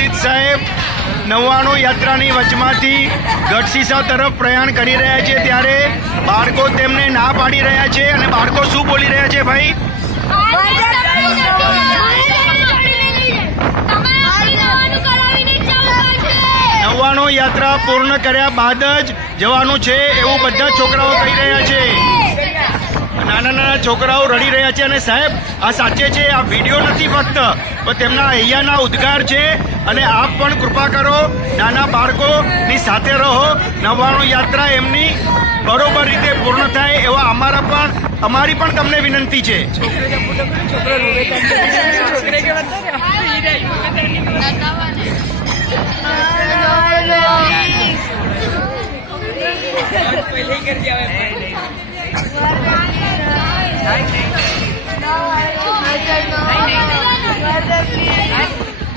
હર્ષિત સાહેબ 99 યાત્રાની વચમાંથી ગઢશીસા તરફ પ્રયાણ કરી રહ્યા છે ત્યારે બાળકો તેમને ના પાડી રહ્યા છે અને બાળકો શું બોલી રહ્યા છે ભાઈ? 99 યાત્રા પૂર્ણ કર્યા બાદ જ જવાનું છે એવું બધા છોકરાઓ કહી રહ્યા છે. નાના નાના છોકરાઓ રડી રહ્યા છે અને સાહેબ આ સાચે છે, આ વિડીયો નથી ફક્ત, પણ તેમના અહીંયાના ઉદ્ગાર છે અને આપ પણ કૃપા કરો, નાના બાળકોની સાથે રહો, 99 યાત્રા એમની બરોબર રીતે પૂર્ણ થાય એવા અમારી પણ તમને વિનંતી છે.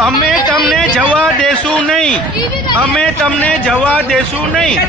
અમે તમને જવા દેશું નહીં, અમે તમને જવા દેશું નહીં.